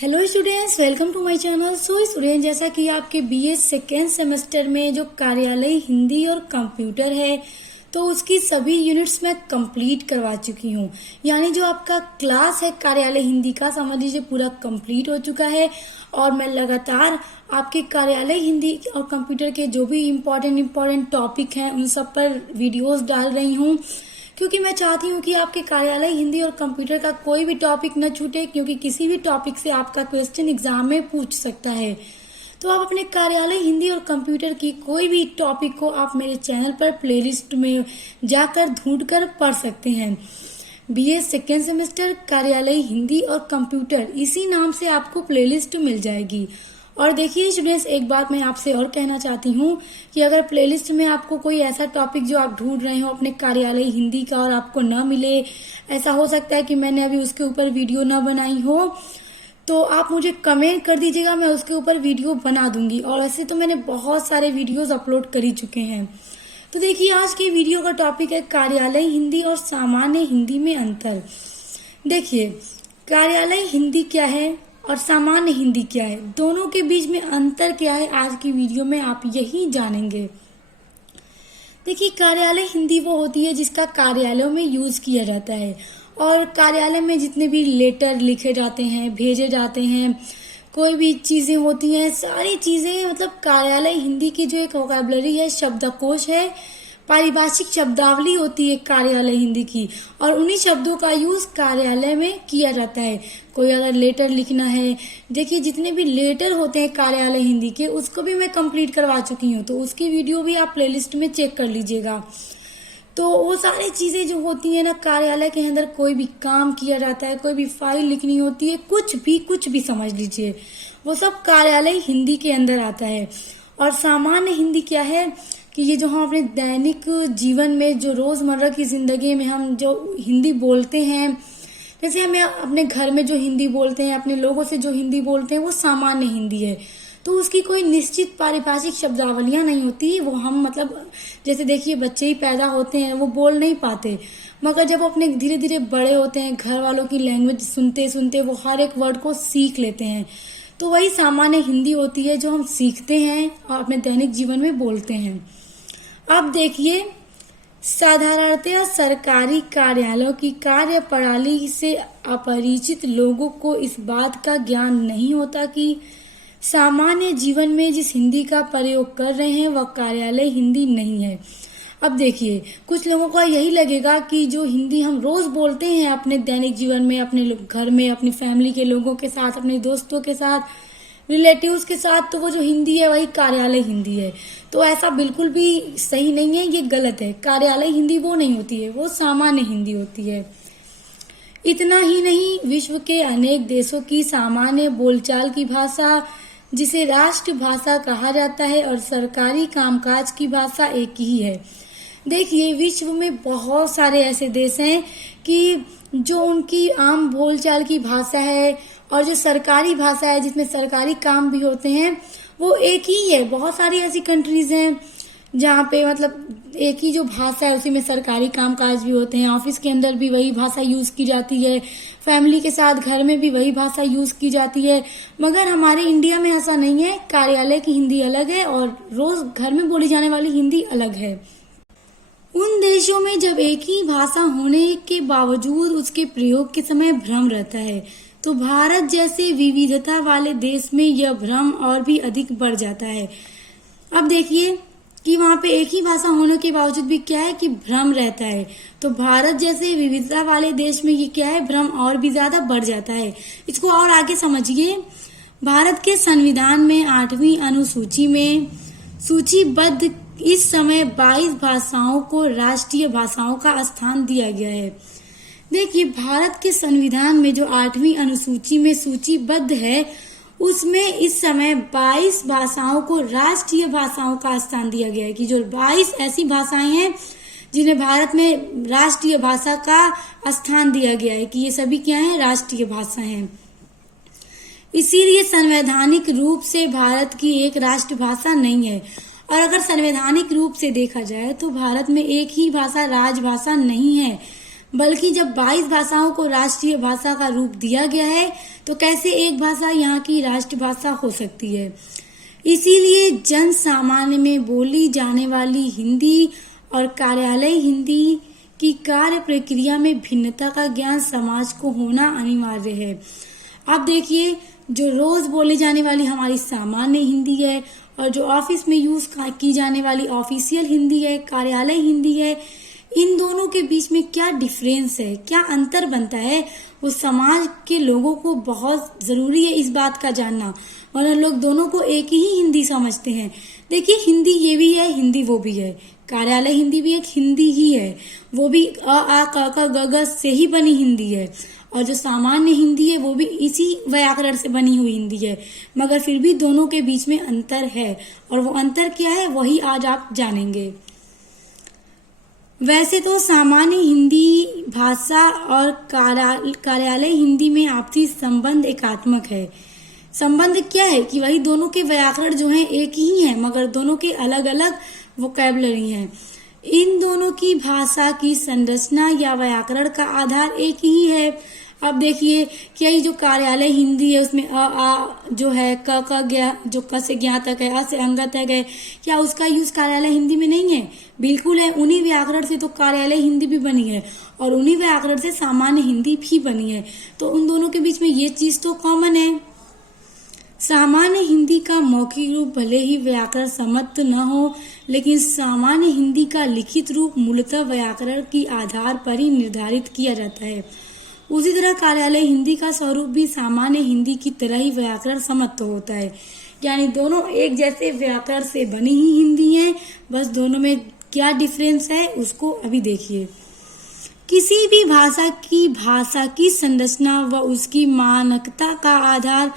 Hello students, welcome to my channel. So student, जैसा कि आपके बीए सेकेंड सेमेस्टर में जो कार्यालय हिंदी और कंप्यूटर है तो उसकी सभी यूनिट्स मैं कंप्लीट करवा चुकी हूँ। यानी जो आपका क्लास है कार्यालय हिंदी का, समझ लीजिए पूरा कंप्लीट हो चुका है। और मैं लगातार आपके कार्यालय हिंदी और कंप्यूटर के जो भी इम्पोर्टेंट टॉपिक हैं उन सब पर वीडियोस डाल रही हूँ, क्योंकि मैं चाहती हूँ कि आपके कार्यालय हिंदी और कंप्यूटर का कोई भी टॉपिक न छूटे, क्योंकि किसी भी टॉपिक से आपका क्वेश्चन एग्जाम में पूछ सकता है। तो आप अपने कार्यालय हिंदी और कंप्यूटर की कोई भी टॉपिक को आप मेरे चैनल पर प्लेलिस्ट में जाकर ढूंढकर पढ़ सकते हैं। बीए सेकेंड सेमेस्टर कार्यालय हिंदी और कंप्यूटर, इसी नाम से आपको प्लेलिस्ट मिल जाएगी। और देखिए स्टूडेंट्स, एक बात मैं आपसे और कहना चाहती हूँ कि अगर प्लेलिस्ट में आपको कोई ऐसा टॉपिक जो आप ढूंढ रहे हो अपने कार्यालय हिंदी का और आपको न मिले, ऐसा हो सकता है कि मैंने अभी उसके ऊपर वीडियो न बनाई हो, तो आप मुझे कमेंट कर दीजिएगा, मैं उसके ऊपर वीडियो बना दूंगी। और वैसे तो मैंने बहुत सारे वीडियोस अपलोड कर ही चुके हैं। तो देखिए, आज की वीडियो का टॉपिक है कार्यालय हिंदी और सामान्य हिंदी में अंतर। देखिए, कार्यालय हिंदी क्या है और सामान्य हिंदी क्या है, दोनों के बीच में अंतर क्या है, आज की वीडियो में आप यही जानेंगे। देखिए, कार्यालय हिंदी वो होती है जिसका कार्यालयों में यूज किया जाता है, और कार्यालय में जितने भी लेटर लिखे जाते हैं, भेजे जाते हैं, कोई भी चीजें होती हैं, सारी चीजें मतलब कार्यालय हिंदी की जो एक वोकैबुलरी है, शब्दकोश है, पारिभाषिक शब्दावली होती है कार्यालय हिंदी की, और उन्हीं शब्दों का यूज कार्यालय में किया जाता है। कोई अगर लेटर लिखना है, देखिए जितने भी लेटर होते हैं कार्यालय हिंदी के, उसको भी मैं कंप्लीट करवा चुकी हूँ, तो उसकी वीडियो भी आप प्लेलिस्ट में चेक कर लीजिएगा। तो वो सारी चीजें जो होती है ना, कार्यालय के अंदर कोई भी काम किया जाता है, कोई भी फाइल लिखनी होती है, कुछ भी समझ लीजिए, वो सब कार्यालय हिंदी के अंदर आता है। और सामान्य हिंदी क्या है कि ये जो हम अपने दैनिक जीवन में, जो रोजमर्रा की जिंदगी में हम जो हिंदी बोलते हैं, जैसे हमें अपने घर में जो हिंदी बोलते हैं, अपने लोगों से जो हिंदी बोलते हैं, वो सामान्य हिंदी है। तो उसकी कोई निश्चित पारिभाषिक शब्दावलियां नहीं होती, वो हम मतलब जैसे देखिए बच्चे ही पैदा होते हैं, वो बोल नहीं पाते, मगर जब अपने धीरे धीरे बड़े होते हैं, घर वालों की लैंग्वेज सुनते सुनते वो हर एक वर्ड को सीख लेते हैं। तो वही सामान्य हिंदी होती है जो हम सीखते हैं और अपने दैनिक जीवन में बोलते हैं। अब देखिए, साधारणतया सरकारी कार्यालयों की कार्य प्रणाली से अपरिचित लोगों को इस बात का ज्ञान नहीं होता कि सामान्य जीवन में जिस हिंदी का प्रयोग कर रहे हैं वह कार्यालय हिंदी नहीं है। अब देखिए, कुछ लोगों का यही लगेगा कि जो हिंदी हम रोज बोलते हैं अपने दैनिक जीवन में, अपने घर में, अपनी फैमिली के लोगों के साथ, अपने दोस्तों के साथ, रिलेटिव्स के साथ, तो वो जो हिंदी है वही कार्यालय हिंदी है। तो ऐसा बिल्कुल भी सही नहीं है, ये गलत है। कार्यालय हिंदी वो नहीं होती है, वो सामान्य हिंदी होती है। इतना ही नहीं, विश्व के अनेक देशों की सामान्य बोलचाल की भाषा, जिसे राष्ट्र भाषा कहा जाता है, और सरकारी कामकाज की भाषा एक ही है। देखिए, विश्व में बहुत सारे ऐसे देश हैं कि जो उनकी आम बोलचाल की भाषा है और जो सरकारी भाषा है, जिसमें सरकारी काम भी होते हैं, वो एक ही है। बहुत सारी ऐसी कंट्रीज हैं जहाँ पे मतलब एक ही जो भाषा है उसी में सरकारी कामकाज भी होते हैं, ऑफिस के अंदर भी वही भाषा यूज की जाती है, फैमिली के साथ घर में भी वही भाषा यूज की जाती है। मगर हमारे इंडिया में ऐसा नहीं है, कार्यालय की हिंदी अलग है और रोज घर में बोली जाने वाली हिंदी अलग है। उन देशों में जब एक ही भाषा होने के बावजूद उसके प्रयोग के समय भ्रम रहता है, तो भारत जैसे विविधता वाले देश में यह भ्रम और भी अधिक बढ़ जाता है। अब देखिए कि वहाँ पे एक ही भाषा होने के बावजूद भी क्या है कि भ्रम रहता है, तो भारत जैसे विविधता वाले देश में ये क्या है, भ्रम और भी ज्यादा बढ़ जाता है। इसको और आगे समझिए। भारत के संविधान में 8वीं अनुसूची में सूचीबद्ध इस समय 22 भाषाओं को राष्ट्रीय भाषाओं का स्थान दिया गया है। देखिए, भारत के संविधान में जो 8वीं अनुसूची में सूचीबद्ध है, उसमें इस समय 22 भाषाओं को राष्ट्रीय भाषाओं का स्थान दिया गया है, कि जो 22 ऐसी भाषाएं हैं जिन्हें भारत में राष्ट्रीय भाषा का स्थान दिया गया है, कि ये सभी क्या है, राष्ट्रीय भाषा हैं। इसीलिए संवैधानिक रूप से भारत की एक राष्ट्रभाषा नहीं है। और अगर संवैधानिक रूप से देखा जाए तो भारत में एक ही भाषा राजभाषा नहीं है। बल्कि जब 22 भाषाओं को राष्ट्रीय भाषा का रूप दिया गया है तो कैसे एक भाषा यहाँ की राष्ट्रभाषा हो सकती है। इसीलिए जन सामान्य में बोली जाने वाली हिंदी और कार्यालय हिंदी की कार्य प्रक्रिया में भिन्नता का ज्ञान समाज को होना अनिवार्य है। अब देखिए, जो रोज बोले जाने वाली हमारी सामान्य हिंदी है और जो ऑफिस में यूज की जाने वाली ऑफिशियल हिंदी है, कार्यालय हिंदी है, इन दोनों के बीच में क्या डिफरेंस है, क्या अंतर बनता है, वो समाज के लोगों को बहुत जरूरी है इस बात का जानना, वरना लोग दोनों को एक ही हिंदी समझते हैं। देखिए, हिंदी ये भी है, हिंदी वो भी है, कार्यालय हिंदी भी एक हिंदी ही है, वो भी अ आ क ख ग घ से ही बनी हिंदी है, और जो सामान्य हिंदी है वो भी इसी व्याकरण से बनी हुई हिंदी है, मगर फिर भी दोनों के बीच में अंतर है, और वो अंतर क्या है वही आज आप जानेंगे। वैसे तो सामान्य हिंदी भाषा और कार्यालय हिंदी में आपसी संबंध एकात्मक है। संबंध क्या है कि वही दोनों के व्याकरण जो हैं एक ही हैं, मगर दोनों के अलग अलग वोकैबुलरी हैं। इन दोनों की भाषा की संरचना या व्याकरण का आधार एक ही है। अब देखिए, क्या ये जो कार्यालय हिंदी है उसमें अ आ जो है, क क ज्ञ जो क से ज्ञ तक है, अ से अंग तक है, क्या उसका यूज कार्यालय हिंदी में नहीं है? बिल्कुल है। उन्हीं व्याकरण से तो कार्यालय हिंदी भी बनी है और उन्हीं व्याकरण से सामान्य हिंदी भी बनी है, तो उन दोनों के बीच में ये चीज तो कॉमन है। सामान्य हिंदी का मौखिक रूप भले ही व्याकरण सम्मत न हो, लेकिन सामान्य हिंदी का लिखित रूप मूलतः व्याकरण के आधार पर ही निर्धारित किया जाता है। उसी तरह कार्यालय हिंदी का स्वरूप भी सामान्य हिंदी की तरह ही व्याकरण सम्मत होता है, यानी दोनों एक जैसे व्याकरण से बनी ही हिंदी है, बस दोनों में क्या डिफरेंस है उसको अभी देखिए। किसी भी भाषा की संरचना व उसकी मानकता का आधार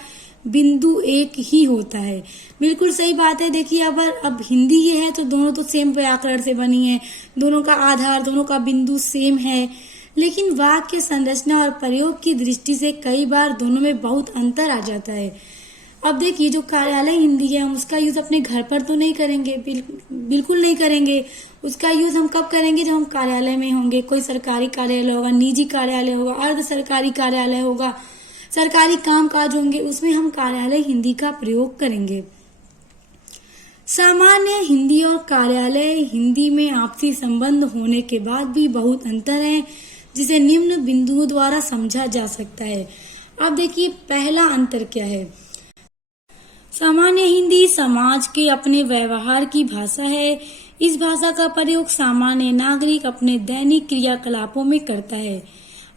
बिंदु एक ही होता है। बिल्कुल सही बात है। देखिए, अब हिंदी ये है तो दोनों तो सेम व्याकरण से बनी है, दोनों का आधार, दोनों का बिंदु सेम है, लेकिन वाक्य संरचना और प्रयोग की दृष्टि से कई बार दोनों में बहुत अंतर आ जाता है। अब देखिए, जो कार्यालय हिंदी है हम उसका यूज अपने घर पर तो नहीं करेंगे, बिल्कुल नहीं करेंगे। उसका यूज हम कब करेंगे? जब हम कार्यालय में होंगे, कोई सरकारी कार्यालय होगा, निजी कार्यालय होगा, अर्ध सरकारी कार्यालय होगा, सरकारी काम काज होंगे, उसमें हम कार्यालय हिंदी का प्रयोग करेंगे। सामान्य हिंदी और कार्यालय हिंदी में आपसी संबंध होने के बाद भी बहुत अंतर है, जिसे निम्न बिंदुओं द्वारा समझा जा सकता है। अब देखिए, पहला अंतर क्या है। सामान्य हिंदी समाज के अपने व्यवहार की भाषा है। इस भाषा का प्रयोग सामान्य नागरिक अपने दैनिक क्रियाकलापों में करता है।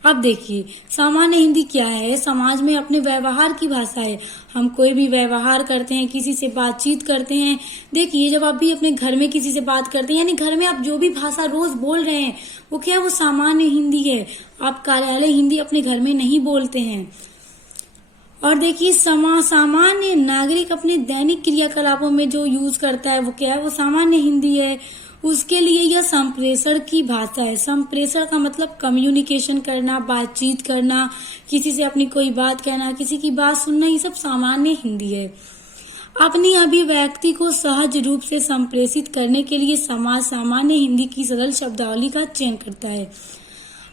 अब देखिए, सामान्य हिंदी क्या है? समाज में अपने व्यवहार की भाषा है। हम कोई भी व्यवहार करते हैं, किसी से बातचीत करते हैं। देखिए, जब आप भी अपने घर में किसी से बात करते हैं, यानी घर में आप जो भी भाषा रोज बोल रहे हैं वो क्या है? वो सामान्य हिंदी है। आप कार्यालय हिंदी अपने घर में नहीं बोलते हैं। और देखिए, सामान्य नागरिक अपने दैनिक क्रियाकलापों में जो यूज करता है वो क्या है? वो सामान्य हिंदी है। उसके लिए यह संप्रेषण की भाषा है। संप्रेषण का मतलब कम्युनिकेशन करना, बातचीत करना, किसी से अपनी कोई बात कहना, किसी की बात सुनना, ये सब सामान्य हिंदी है। अपनी अभिव्यक्ति को सहज रूप से संप्रेषित करने के लिए समाज सामान्य हिंदी की सरल शब्दावली का चयन करता है।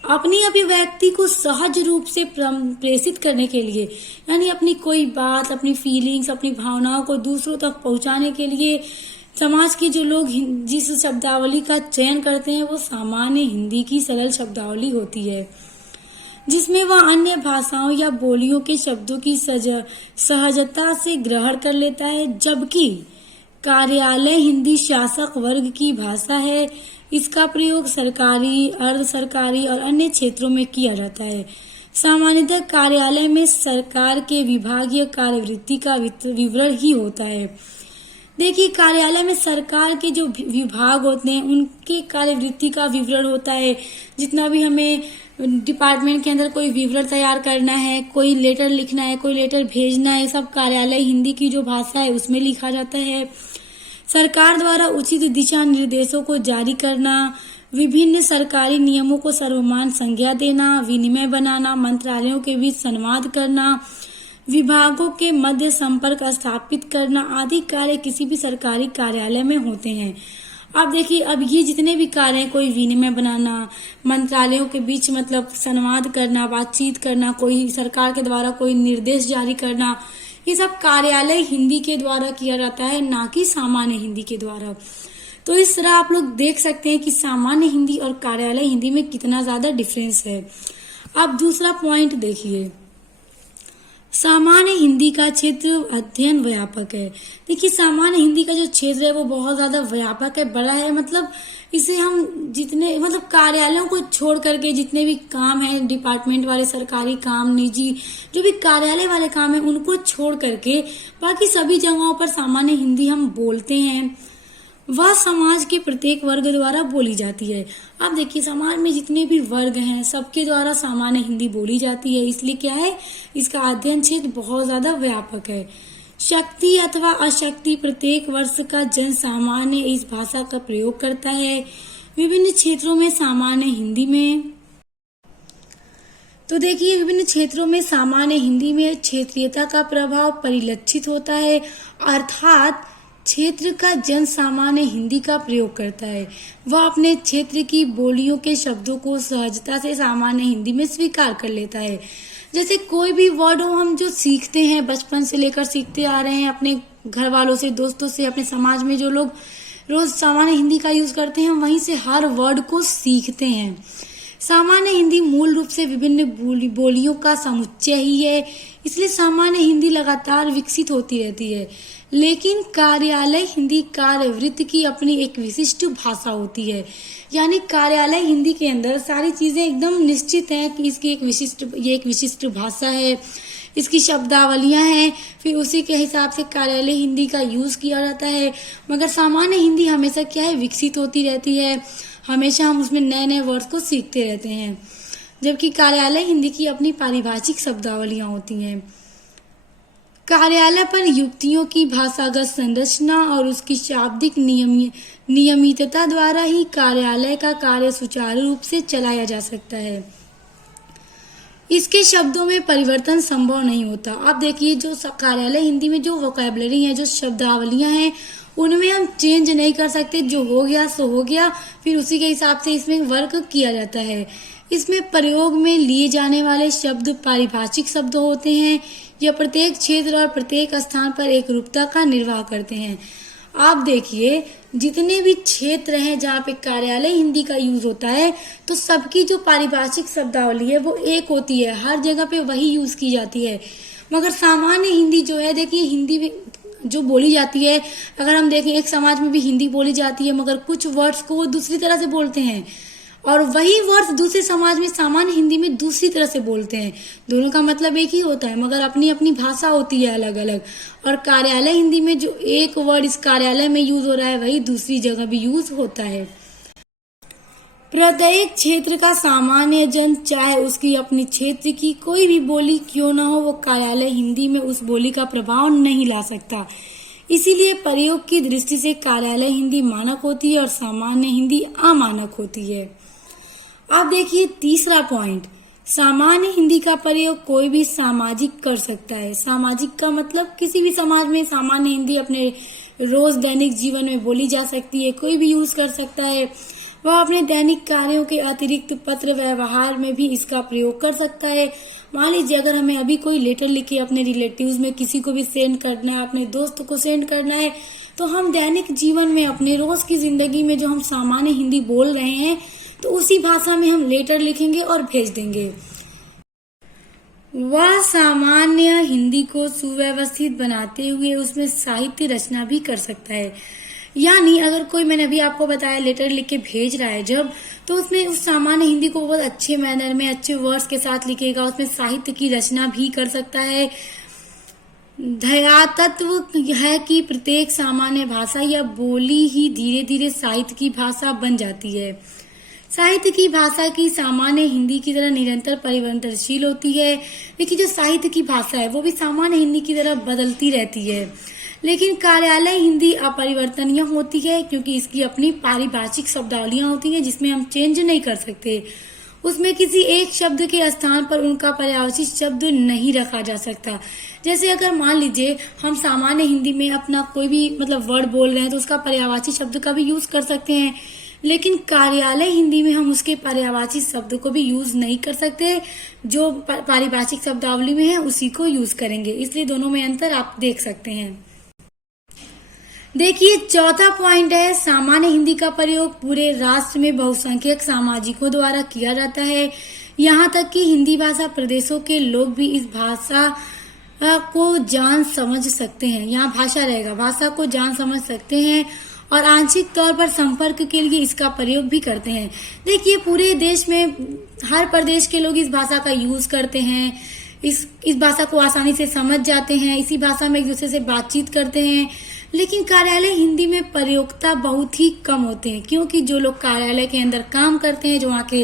अपनी अभिव्यक्ति को सहज रूप से प्रेषित करने के लिए, यानी अपनी कोई बात, अपनी फीलिंग्स, अपनी भावनाओं को दूसरों तक पहुंचाने के लिए समाज के जो लोग जिस शब्दावली का चयन करते हैं वो सामान्य हिंदी की सरल शब्दावली होती है, जिसमें वह अन्य भाषाओं या बोलियों के शब्दों की सहजता से ग्रहण कर लेता है। जबकि कार्यालय हिंदी शासक वर्ग की भाषा है। इसका प्रयोग सरकारी, अर्ध सरकारी और अन्य क्षेत्रों में किया जाता है। सामान्यतः कार्यालय में सरकार के विभागीय कार्यवृत्ति का विवरण ही होता है। देखिए, कार्यालय में सरकार के जो विभाग होते हैं उनके कार्यवृत्ति का विवरण होता है। जितना भी हमें डिपार्टमेंट के अंदर कोई विवरण तैयार करना है, कोई लेटर लिखना है, कोई लेटर भेजना है, सब कार्यालय हिंदी की जो भाषा है उसमें लिखा जाता है। सरकार द्वारा उचित दिशा निर्देशों को जारी करना, विभिन्न सरकारी नियमों को सर्वमान्य संज्ञा देना, विनिमय बनाना, मंत्रालयों के बीच संवाद करना, विभागों के मध्य संपर्क स्थापित करना आदि कार्य किसी भी सरकारी कार्यालय में होते हैं। आप देखिए अब ये जितने भी कार्य हैं, कोई विनिमय बनाना, मंत्रालयों के बीच मतलब संवाद करना, बातचीत करना, कोई सरकार के द्वारा कोई निर्देश जारी करना, ये सब कार्यालय हिंदी के द्वारा किया जाता है, ना कि सामान्य हिंदी के द्वारा। तो इस तरह आप लोग देख सकते हैं कि सामान्य हिंदी और कार्यालय हिंदी में कितना ज्यादा डिफरेंस है। अब दूसरा पॉइंट देखिए, सामान्य हिंदी का क्षेत्र अध्ययन व्यापक है। देखिए सामान्य हिंदी का जो क्षेत्र है वो बहुत ज्यादा व्यापक है, बड़ा है। मतलब इसे हम जितने मतलब कार्यालयों को छोड़ करके जितने भी काम है, डिपार्टमेंट वाले सरकारी काम, निजी जो भी कार्यालय वाले काम है, उनको छोड़ करके बाकी सभी जगहों पर सामान्य हिंदी हम बोलते हैं। वह समाज के प्रत्येक वर्ग द्वारा बोली जाती है। अब देखिए समाज में जितने भी वर्ग हैं सबके द्वारा सामान्य हिंदी बोली जाती है, इसलिए क्या है, इसका अध्ययन क्षेत्र बहुत ज्यादा व्यापक है। शक्ति अथवा अशक्ति प्रत्येक वर्ष का जन सामान्य इस भाषा का प्रयोग करता है। विभिन्न क्षेत्रों में सामान्य हिंदी में तो देखिए विभिन्न क्षेत्रों में सामान्य हिंदी में क्षेत्रीयता का प्रभाव परिलक्षित होता है, अर्थात क्षेत्र का जन सामान्य हिंदी का प्रयोग करता है। वह अपने क्षेत्र की बोलियों के शब्दों को सहजता से सामान्य हिंदी में स्वीकार कर लेता है। जैसे कोई भी वर्ड हो हम जो सीखते हैं, बचपन से लेकर सीखते आ रहे हैं, अपने घर वालों से, दोस्तों से, अपने समाज में जो लोग रोज सामान्य हिंदी का यूज करते हैं, वहीं से हर वर्ड को सीखते हैं। सामान्य हिंदी मूल रूप से विभिन्न बोलियों का समुच्चय ही है, इसलिए सामान्य हिंदी लगातार विकसित होती रहती है। लेकिन कार्यालय हिंदी कार्यवृत्त की अपनी एक विशिष्ट भाषा होती है, यानी कार्यालय हिंदी के अंदर सारी चीजें एकदम निश्चित हैं कि इसकी एक विशिष्ट भाषा है, इसकी शब्दावलियां हैं, फिर उसी के हिसाब से कार्यालय हिंदी का यूज किया जाता है। मगर सामान्य हिंदी हमेशा क्या है, विकसित होती रहती है, हमेशा हम उसमें नए नए वर्ड्स को सीखते रहते हैं, जबकि कार्यालय हिंदी की अपनी पारिभाषिक शब्दावलियां होती हैं। कार्यालय पर युक्तियों की भाषागत संरचना और उसकी शाब्दिक नियमितता द्वारा ही कार्यालय का कार्य सुचारू रूप से चलाया जा सकता है। इसके शब्दों में परिवर्तन संभव नहीं होता। अब देखिए जो कार्यालय हिंदी में जो वोकैबुलरी है, जो शब्दावलियां हैं, उनमें हम चेंज नहीं कर सकते, जो हो गया सो हो गया, फिर उसी के हिसाब से इसमें वर्क किया जाता है। इसमें प्रयोग में लिए जाने वाले शब्द पारिभाषिक शब्द होते हैं, यह प्रत्येक क्षेत्र और प्रत्येक स्थान पर एक रूपता का निर्वाह करते हैं। आप देखिए जितने भी क्षेत्र हैं जहाँ पे कार्यालय हिंदी का यूज होता है, तो सबकी जो पारिभाषिक शब्दावली है वो एक होती है, हर जगह पे वही यूज की जाती है। मगर सामान्य हिंदी जो है, देखिए हिंदी में जो बोली जाती है, अगर हम देखें एक समाज में भी हिंदी बोली जाती है, मगर कुछ वर्ड्स को वो दूसरी तरह से बोलते हैं और वही वर्ड्स दूसरे समाज में सामान्य हिंदी में दूसरी तरह से बोलते हैं। दोनों का मतलब एक ही होता है, मगर अपनी अपनी भाषा होती है अलग अलग। और कार्यालय हिंदी में जो एक वर्ड इस कार्यालय में यूज हो रहा है, वही दूसरी जगह भी यूज होता है। प्रत्येक क्षेत्र का सामान्य जन, चाहे उसकी अपनी क्षेत्र की कोई भी बोली क्यों न हो, वो कार्यालय हिंदी में उस बोली का प्रभाव नहीं ला सकता। इसीलिए प्रयोग की दृष्टि से कार्यालय हिंदी मानक होती है और सामान्य हिंदी अमानक होती है। अब देखिए तीसरा पॉइंट, सामान्य हिंदी का प्रयोग कोई भी सामाजिक कर सकता है। सामाजिक का मतलब किसी भी समाज में सामान्य हिंदी अपने रोज दैनिक जीवन में बोली जा सकती है, कोई भी यूज कर सकता है। वह अपने दैनिक कार्यों के अतिरिक्त पत्र व्यवहार में भी इसका प्रयोग कर सकता है। मान लीजिए अगर हमें अभी कोई लेटर लिख के अपने रिलेटिव्स में किसी को भी सेंड करना है, अपने दोस्त को सेंड करना है, तो हम दैनिक जीवन में अपने रोज की जिंदगी में जो हम सामान्य हिंदी बोल रहे हैं, तो उसी भाषा में हम लेटर लिखेंगे और भेज देंगे। वह सामान्य हिंदी को सुव्यवस्थित बनाते हुए उसमें साहित्य रचना भी कर सकता है। यानी अगर कोई, मैंने अभी आपको बताया, लेटर लिख के भेज रहा है जब, तो उसमें उस सामान्य हिंदी को बहुत अच्छे मैनर में, अच्छे वर्ड्स के साथ लिखेगा, उसमें साहित्य की रचना भी कर सकता है। ध्यातत्व है कि प्रत्येक सामान्य भाषा या बोली ही धीरे धीरे साहित्य की भाषा बन जाती है। साहित्य की भाषा की सामान्य हिंदी की तरह निरंतर परिवर्तनशील होती है। लेकिन जो साहित्य की भाषा है वो भी सामान्य हिंदी की तरह बदलती रहती है। लेकिन कार्यालय हिंदी अपरिवर्तनीय होती है, क्योंकि इसकी अपनी पारिभाषिक शब्दावलियां होती हैं जिसमें हम चेंज नहीं कर सकते। उसमें किसी एक शब्द के स्थान पर उनका पर्यायवाची शब्द नहीं रखा जा सकता। जैसे अगर मान लीजिए हम सामान्य हिंदी में अपना कोई भी मतलब वर्ड बोल रहे हैं तो उसका पर्यायवाची शब्द का भी यूज कर सकते हैं, लेकिन कार्यालय हिंदी में हम उसके पर्यायवाची शब्द को भी यूज नहीं कर सकते। जो पारिभाषिक शब्दावली में है उसी को यूज करेंगे, इसलिए दोनों में अंतर आप देख सकते हैं। देखिए चौथा पॉइंट है, सामान्य हिंदी का प्रयोग पूरे राष्ट्र में बहुसंख्यक सामाजिकों द्वारा किया जाता है। यहाँ तक कि हिंदी भाषा प्रदेशों के लोग भी इस भाषा को जान समझ सकते हैं। यहाँ भाषा रहेगा, भाषा को जान समझ सकते हैं और आंशिक तौर पर संपर्क के लिए इसका प्रयोग भी करते हैं। देखिए पूरे देश में हर प्रदेश के लोग इस भाषा का यूज करते हैं, इस भाषा को आसानी से समझ जाते हैं, इसी भाषा में एक दूसरे से बातचीत करते हैं। लेकिन कार्यालय हिंदी में प्रयोक्ता बहुत ही कम होते हैं, क्योंकि जो लोग कार्यालय के अंदर काम करते हैं, जो वहाँ के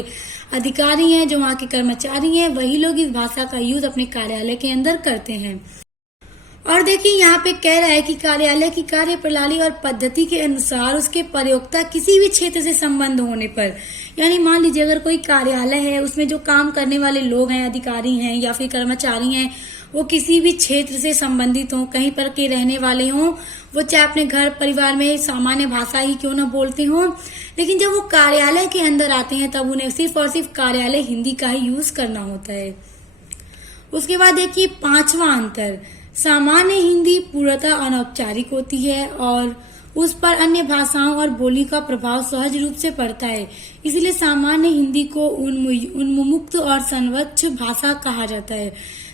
अधिकारी हैं, जो वहाँ के कर्मचारी हैं, वही लोग इस भाषा का यूज अपने कार्यालय के अंदर करते हैं। और देखिए यहाँ पे कह रहा है कि कार्यालय की कार्य प्रणाली और पद्धति के अनुसार उसके प्रयोक्ता किसी भी क्षेत्र से संबंध होने पर, यानी मान लीजिए अगर कोई कार्यालय है उसमें जो काम करने वाले लोग हैं, अधिकारी हैं या फिर कर्मचारी हैं, वो किसी भी क्षेत्र से संबंधित हों, कहीं पर के रहने वाले हों, वो चाहे अपने घर परिवार में सामान्य भाषा ही क्यों न बोलते हों, लेकिन जब वो कार्यालय के अंदर आते हैं तब उन्हें सिर्फ और सिर्फ कार्यालय हिंदी का ही यूज करना होता है। उसके बाद देखिए पांचवा अंतर, सामान्य हिंदी पूर्णतः अनौपचारिक होती है और उस पर अन्य भाषाओं और बोली का प्रभाव सहज रूप से पड़ता है, इसलिए सामान्य हिंदी को उन्मुक्त और संवच्छ भाषा कहा जाता है।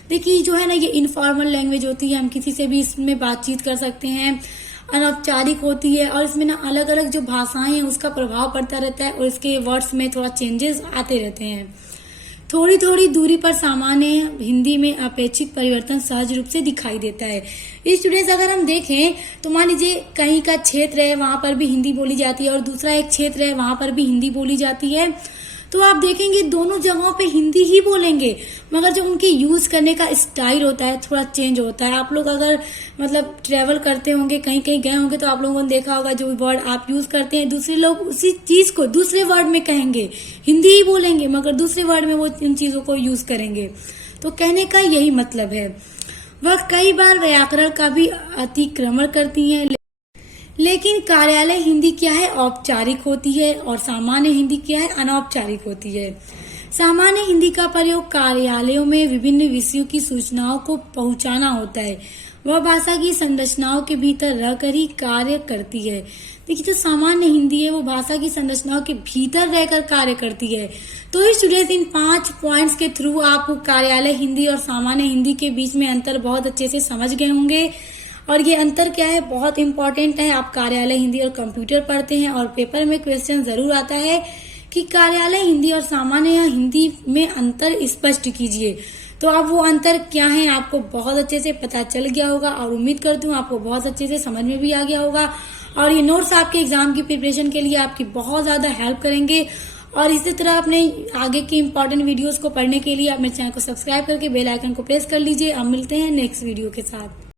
देखिए जो है ना, ये इनफॉर्मल लैंग्वेज होती है, हम किसी से भी इसमें बातचीत कर सकते हैं, अनौपचारिक होती है और इसमें ना अलग अलग जो भाषाएं हैं उसका प्रभाव पड़ता रहता है और इसके वर्ड्स में थोड़ा चेंजेस आते रहते हैं। थोड़ी थोड़ी दूरी पर सामान्य हिंदी में अपेक्षित परिवर्तन सहज रूप से दिखाई देता है। स्टूडेंट्स अगर हम देखें तो मान लीजिए कहीं का क्षेत्र है वहां पर भी हिंदी बोली जाती है और दूसरा एक क्षेत्र है वहां पर भी हिंदी बोली जाती है, तो आप देखेंगे दोनों जगहों पे हिंदी ही बोलेंगे, मगर जो उनके यूज करने का स्टाइल होता है थोड़ा चेंज होता है। आप लोग अगर मतलब ट्रेवल करते होंगे, कहीं कहीं गए होंगे, तो आप लोगों ने देखा होगा जो वर्ड आप यूज करते हैं दूसरे लोग उसी चीज को दूसरे वर्ड में कहेंगे, हिंदी ही बोलेंगे मगर दूसरे वर्ड में वो इन चीजों को यूज करेंगे। तो कहने का यही मतलब है। वह कई बार व्याकरण का भी अतिक्रमण करती हैं, लेकिन कार्यालय हिंदी क्या है, औपचारिक होती है और सामान्य हिंदी क्या है, अनौपचारिक होती है। सामान्य हिंदी का प्रयोग कार्यालयों में विभिन्न विषयों की सूचनाओं को पहुंचाना होता है। वह भाषा की संरचनाओं के भीतर रहकर ही कार्य करती है। देखिए जो सामान्य हिंदी है वो भाषा की संरचनाओं के भीतर रहकर कार्य करती है। तो स्टूडेंट्स इन 5 पॉइंट्स के थ्रू आप कार्यालय हिंदी और सामान्य हिंदी के बीच में अंतर बहुत अच्छे से समझ गए होंगे। और ये अंतर क्या है, बहुत इंपॉर्टेंट है। आप कार्यालय हिंदी और कंप्यूटर पढ़ते हैं और पेपर में क्वेश्चन जरूर आता है कि कार्यालय हिंदी और सामान्य हिंदी में अंतर स्पष्ट कीजिए। तो अब वो अंतर क्या है आपको बहुत अच्छे से पता चल गया होगा और उम्मीद करती हूँ आपको बहुत अच्छे से समझ में भी आ गया होगा। और ये नोट्स आपके एग्जाम की प्रिपरेशन के लिए आपकी बहुत ज्यादा हेल्प करेंगे। और इसी तरह अपने आगे की इंपॉर्टेंट वीडियोस को पढ़ने के लिए आप मेरे चैनल को सब्सक्राइब करके बेल आइकन को प्रेस कर लीजिए। अब मिलते हैं नेक्स्ट वीडियो के साथ।